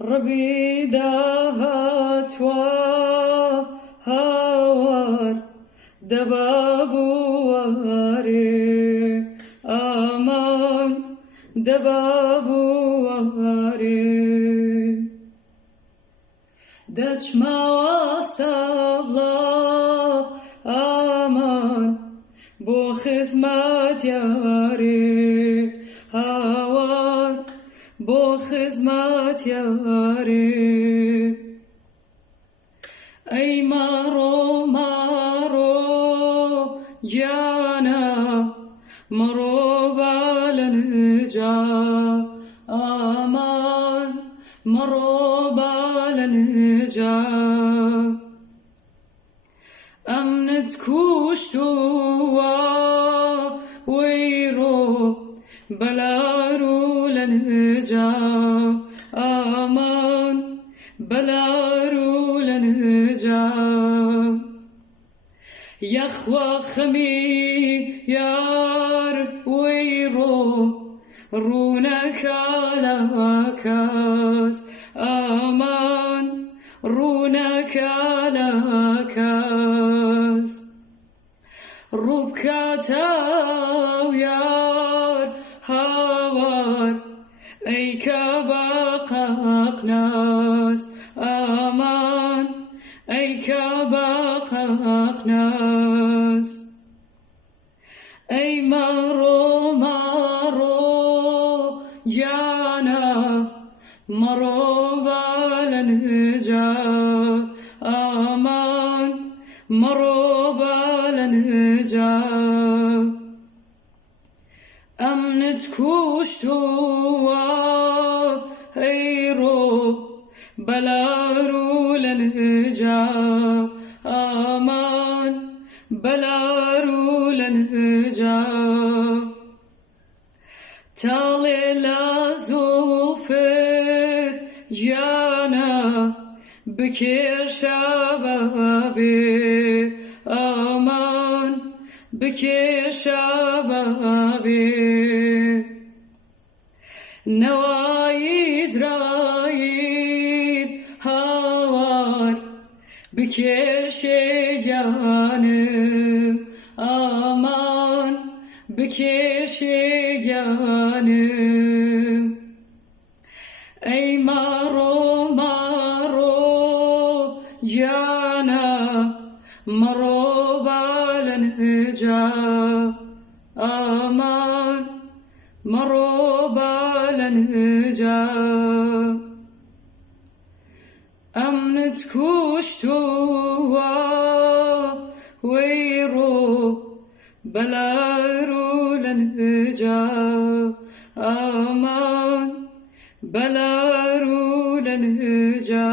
ربي داهت وهاور دبابواري آمان دبابواري دچما وصبلا آمان بو خدمت یاری هاوار بو خدمت یاری ای مرو مرو جانا مرو بالنجا آمان مرو بالنجا امنت کشتو ويرو بلارو لنجا آمان بلارو لنجا يخوى خمي يار ويرو رونك على كاس آمان رونك على كاس ربكاتا ويار هاوار اي كباقاق ناس آمان اي كباقاق ناس اي مرو مرو جانا مرو بالنجا آمان مرو بالنجا امنت کشتو هيرو بلارو لنجا آمان بلارو لنجا تالي لازوفت جانا بكير شبابي آمان بكير شبابي نواي إسرائيل هوار بكير شجانم آمان بكير شجانم ای مرو مرو جانا مرو بالنجا آمان مرو بالنجا امنت کشتو ويرو بلارو لنجا آمان بلارو لنجا